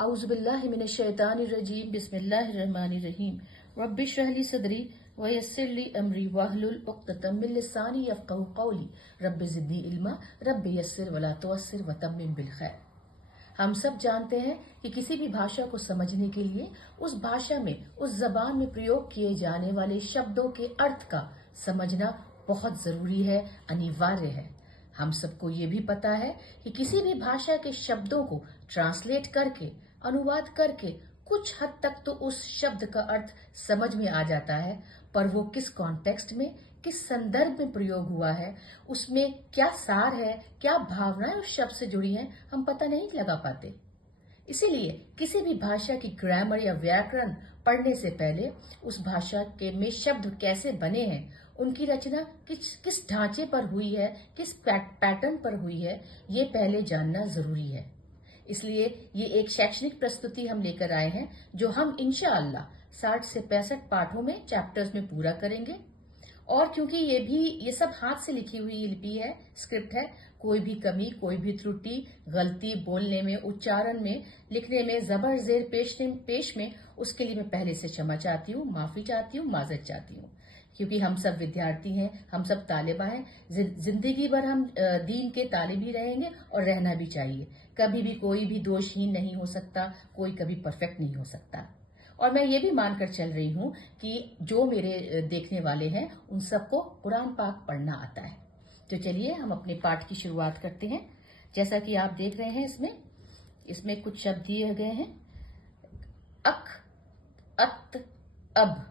औज़ुबिल्लाहि मिनश्शैतानिर्रजीम बिस्मिल्लाहिर्रहमानिर्रहीम रब्बिश्रह ली सदरी वयस्सिर ली अमरी वहलुल उक़्दतम मिन लिसानी यफ़क़हू क़ौली रब्बि ज़िदनी इल्मा रब्बि यस्सिर वला तुअस्सिर वतम्मिम बिल खैर। हम सब जानते हैं कि किसी भी भाषा को समझने के लिए उस भाषा में, उस जबान में प्रयोग किए जाने वाले शब्दों के अर्थ का समझना बहुत जरूरी है, अनिवार्य है। हम सबको ये भी पता है कि किसी भी भाषा के शब्दों को ट्रांसलेट करके, अनुवाद करके कुछ हद तक तो उस शब्द का अर्थ समझ में आ जाता है, पर वो किस कॉन्टेक्स्ट में, किस संदर्भ में प्रयोग हुआ है, उसमें क्या सार है, क्या भावनाएं उस शब्द से जुड़ी हैं, हम पता नहीं लगा पाते। इसीलिए किसी भी भाषा की ग्रामर या व्याकरण पढ़ने से पहले उस भाषा के में शब्द कैसे बने हैं, उनकी रचना किस ढांचे पर हुई है, किस पैटर्न पर हुई है, ये पहले जानना जरूरी है। इसलिए ये एक शैक्षणिक प्रस्तुति हम लेकर आए हैं जो हम इंशाअल्लाह 60 से 65 पाठों में, चैप्टर्स में पूरा करेंगे। और क्योंकि ये सब हाथ से लिखी हुई लिपि है, स्क्रिप्ट है, कोई भी कमी, कोई भी त्रुटि, गलती बोलने में, उच्चारण में, लिखने में, जबर जेर पेश में, उसके लिए मैं पहले से क्षमा चाहती हूँ, माफी चाहती हूँ, माजरत चाहती हूँ। क्योंकि हम सब विद्यार्थी हैं, हम सब तालिबा हैं, जिंदगी भर हम दीन के तालिबी रहेंगे और रहना भी चाहिए। कभी भी कोई भी दोषहीन नहीं हो सकता, कोई कभी परफेक्ट नहीं हो सकता। और मैं ये भी मानकर चल रही हूँ कि जो मेरे देखने वाले हैं उन सबको कुरान पाक पढ़ना आता है। तो चलिए हम अपने पाठ की शुरुआत करते हैं। जैसा कि आप देख रहे हैं, इसमें कुछ शब्द दिए गए हैं। अक, अत, अब।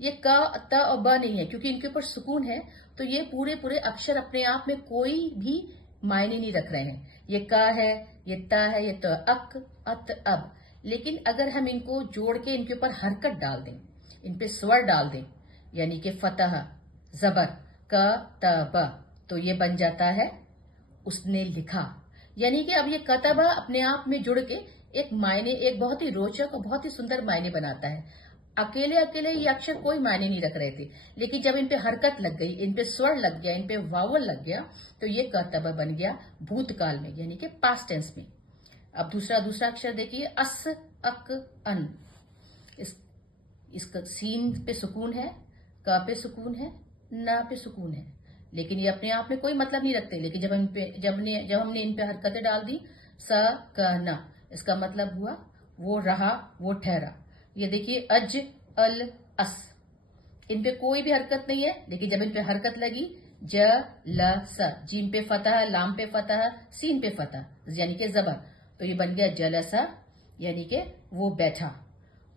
ये का, त और ब नहीं है, क्योंकि इनके ऊपर सुकून है, तो ये पूरे अक्षर अपने आप में कोई भी मायने नहीं रख रहे हैं। ये का है, ये ता है, ये त, अक, अत, अब। लेकिन अगर हम इनको जोड़ के इनके ऊपर हरकत डाल दें, इन पे स्वर डाल दें, यानी कि फतह, जबर, क, त, ब, तो ये बन जाता है उसने लिखा। यानी कि अब ये कतबा अपने आप में जुड़ के एक मायने, एक बहुत ही रोचक और बहुत ही सुंदर मायने बनाता है। अकेले अकेले ये अक्षर कोई मायने नहीं रख रहे थे, लेकिन जब इन पे हरकत लग गई, इन पे स्वर लग गया, इन पे वावल लग गया, तो ये कतबा बन गया भूतकाल में, यानी कि पास्ट टेंस में। अब दूसरा अक्षर देखिए, अस, अक, अन। इसका सीन पे सुकून है, का पे सुकून है, ना पे सुकून है, लेकिन ये अपने आप में कोई मतलब नहीं रखते। लेकिन जब हमने इन पे हरकतें डाल दी, स, क, न, इसका मतलब हुआ वो रहा, वो ठहरा। ये देखिए, अज, अल, अस, इन पे कोई भी हरकत नहीं है, लेकिन जब इन पे हरकत लगी, ज, ल, स, जीम पे फतह, लाम पे फतह, सीन पे फतह, यानी कि जबर, तो ये बन गया जलसा, यानी कि वो बैठा।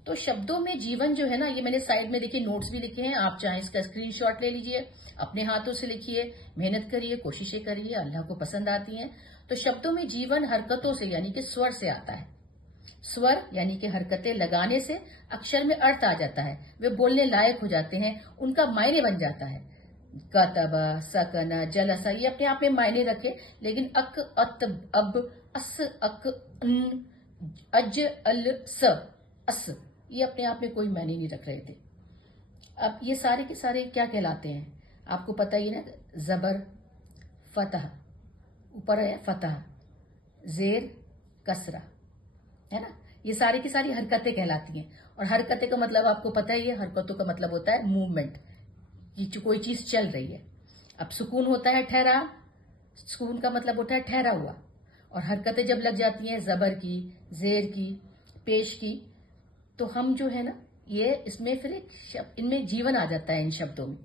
तो शब्दों में जीवन जो है ना, ये मैंने साइड में देखिए नोट्स भी लिखे हैं, आप चाहें इसका स्क्रीनशॉट ले लीजिए, अपने हाथों से लिखिए, मेहनत करिए, कोशिशें करिए, अल्लाह को पसंद आती हैं। तो शब्दों में जीवन हरकतों से, यानी कि स्वर से आता है। स्वर यानी कि हरकतें लगाने से अक्षर में अर्थ आ जाता है, वे बोलने लायक हो जाते हैं, उनका मायने बन जाता है। कतबा, सकना, जलसा, ये अपने आप में मायने रखे, लेकिन अक, अत, अब, अस, अक, अन, अज, अल, स, अस, ये अपने आप में कोई मायने नहीं रख रहे थे। अब ये सारे के सारे क्या कहलाते हैं, आपको पता ही ना, जबर, फतह, ऊपर है फतह, जेर, कसरा, है ना, ये सारी की सारी हरकतें कहलाती हैं। और हरकतें का मतलब आपको पता ही है, हरकतों का मतलब होता है मूवमेंट, कि कोई चीज चल रही है। अब सुकून होता है ठहरा, सुकून का मतलब होता है ठहरा हुआ। और हरकतें जब लग जाती हैं जबर की, जेर की, पेश की, तो हम जो है ना, ये इसमें फिर इनमें जीवन आ जाता है इन शब्दों में।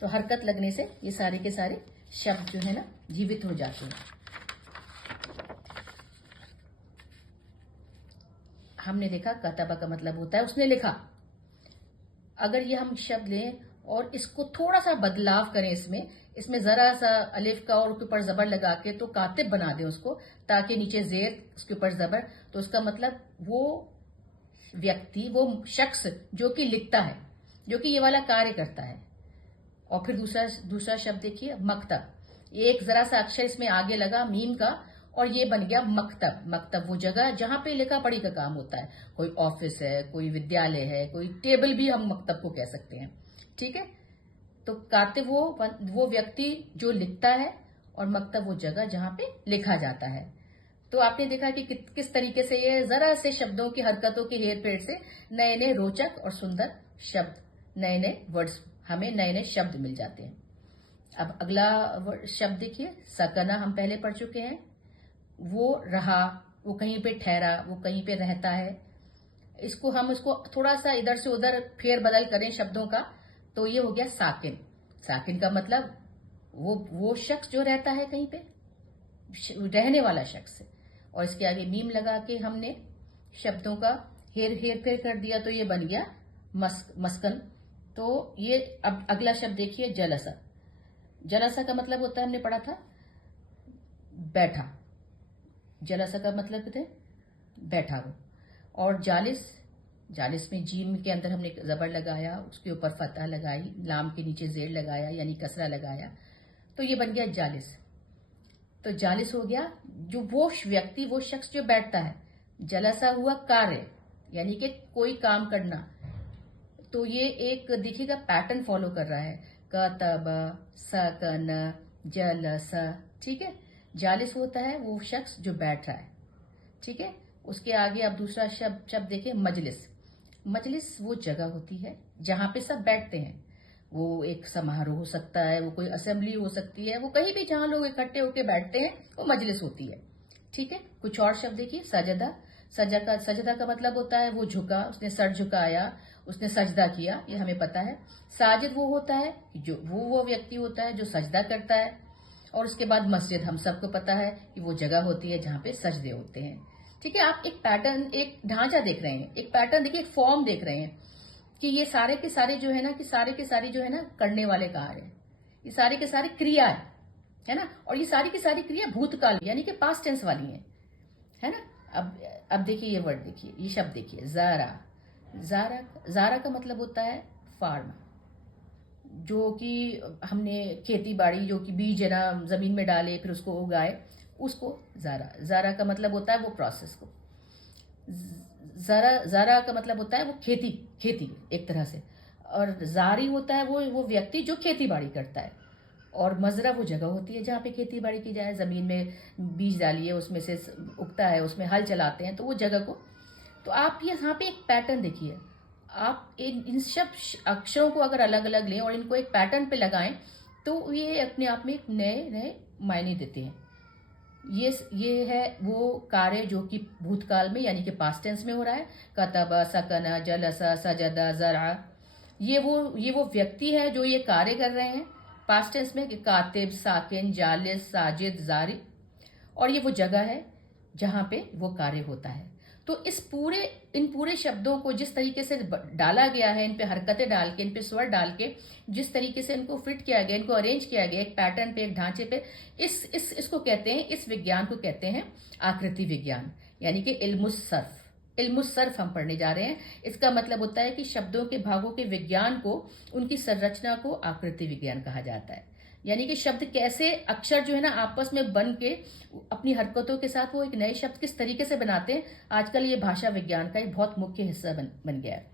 तो हरकत लगने से ये सारे के सारे शब्द जो है ना, जीवित हो जाते हैं। हमने देखा कतबा का मतलब होता है उसने लिखा। अगर ये हम शब्द लें और इसको थोड़ा सा बदलाव करें, इसमें जरा सा अलिफ का और उसके ऊपर जबर लगा के, तो कातिब बना दें उसको, ताकि नीचे जेर, उसके ऊपर जबर, तो उसका मतलब वो व्यक्ति, वो शख्स जो कि लिखता है, जो कि ये वाला कार्य करता है। और फिर दूसरा शब्द देखिए, मकतब। एक जरा सा अक्षर इसमें आगे लगा मीम का, और ये बन गया मकतब। मकतब वो जगह जहां पे लिखा पढ़ी का काम होता है, कोई ऑफिस है, कोई विद्यालय है, कोई टेबल भी हम मकतब को कह सकते हैं। ठीक है, तो कातिब वो व्यक्ति जो लिखता है, और मकतब वो जगह जहां पे लिखा जाता है। तो आपने देखा कि किस तरीके से ये जरा से शब्दों की हरकतों के हेर फेर से नए नए रोचक और सुंदर शब्द, नए नए वर्ड्स, हमें नए नए शब्द मिल जाते हैं। अब अगला शब्द देखिए, सकना हम पहले पढ़ चुके हैं। वो रहा, वो कहीं पे ठहरा, वो कहीं पे रहता है। इसको हम उसको थोड़ा सा इधर से उधर फेर बदल करें शब्दों का, तो ये हो गया साकिन। साकिन का मतलब वो शख्स जो रहता है कहीं पे, रहने वाला शख्स है। और इसके आगे मीम लगा के हमने शब्दों का हेर हेर फेर कर दिया, तो ये बन गया मस्कन। तो ये अब अगला शब्द देखिए, जलसा। जलसा का मतलब होता है, हमने पढ़ा था बैठा। जलसा का मतलब थे बैठा वो। और जालिस, जालिस में जीम के अंदर हमने जबर लगाया, उसके ऊपर फतह लगाई, लाम के नीचे जेर लगाया यानी कसरा लगाया, तो ये बन गया जालिस। तो जालिस हो गया जो वो व्यक्ति, वो शख्स जो बैठता है। जलसा हुआ कार्य, यानी कि कोई काम करना। तो ये एक देखिएगा पैटर्न फॉलो कर रहा है, कतब, सकन, जलसा, ठीक है। जालिस होता है वो शख्स जो बैठ रहा है, ठीक है। उसके आगे आप दूसरा शब्द देखें, मजलिस। मजलिस वो जगह होती है जहां पे सब बैठते हैं। वो एक समारोह हो सकता है, वो कोई असेंबली हो सकती है, वो कहीं भी जहां लोग इकट्ठे होकर बैठते हैं वो मजलिस होती है, ठीक है। कुछ और शब्द देखिए, सजदा। सजदा का मतलब होता है वो झुका, उसने सर झुकाया, उसने सजदा किया, ये हमें पता है। साजिद वो होता है जो वो व्यक्ति होता है जो सजदा करता है। और उसके बाद मस्जिद, हम सबको पता है कि वो जगह होती है जहां पे सजदे होते हैं, ठीक है। आप एक पैटर्न, एक ढांचा देख रहे हैं, एक पैटर्न देखिए, एक फॉर्म देख रहे हैं कि ये सारे के सारे जो है ना, कि सारे के सारे जो है ना करने वाले कार्य है, ये सारे के सारे क्रिया है ना। और ये सारी की सारी क्रिया भूतकाल यानी कि पास्ट टेंस वाली है ना। अब देखिए ये वर्ड देखिए, ये शब्द देखिए, जारा। जारा, जारा का मतलब होता है फार्म, जो कि हमने खेती बाड़ी, जो कि बीज है ना जमीन में डाले फिर उसको उगाए, उसको जारा। जारा का मतलब होता है वो प्रोसेस को। जारा, जारा का मतलब होता है वो खेती, खेती एक तरह से। और जारी होता है वो व्यक्ति जो खेती बाड़ी करता है। और मजरा वो जगह होती है जहाँ पे खेती बाड़ी की जाए, जमीन में बीज डालिए, उसमें से उगता है, उसमें हल चलाते हैं, तो वो जगह को। तो आप ये यहाँ पे एक पैटर्न देखिए, आप इन सब अक्षरों को अगर अलग अलग लें और इनको एक पैटर्न पे लगाएं, तो ये अपने आप में एक नए नए मायने देते हैं। ये है वो कार्य जो कि भूतकाल में यानी कि पास्ट टेंस में हो रहा है, कतबा, सकना, जलसा, सजदा, जरा। ये वो व्यक्ति है जो ये कार्य कर रहे हैं पास्ट टेंस में, कि कातिब, साकिन, जालिस, साजिद, जारी। और ये वो जगह है जहां पे वो कार्य होता है। तो इन पूरे शब्दों को जिस तरीके से डाला गया है, इन पे हरकतें डाल के, इन पे स्वर डाल के, जिस तरीके से इनको फिट किया गया, इनको अरेंज किया गया एक पैटर्न पे, एक ढांचे पे, इसको कहते हैं, इस विज्ञान को कहते हैं आकृति विज्ञान, यानी कि इल्मुस सर्फ। इल्मुस सर्फ हम पढ़ने जा रहे हैं। इसका मतलब होता है कि शब्दों के भागों के विज्ञान को, उनकी संरचना को आकृति विज्ञान कहा जाता है। यानी कि शब्द कैसे, अक्षर जो है ना आपस में बन के अपनी हरकतों के साथ वो एक नए शब्द किस तरीके से बनाते हैं, आजकल ये भाषा विज्ञान का एक बहुत मुख्य हिस्सा बन गया है।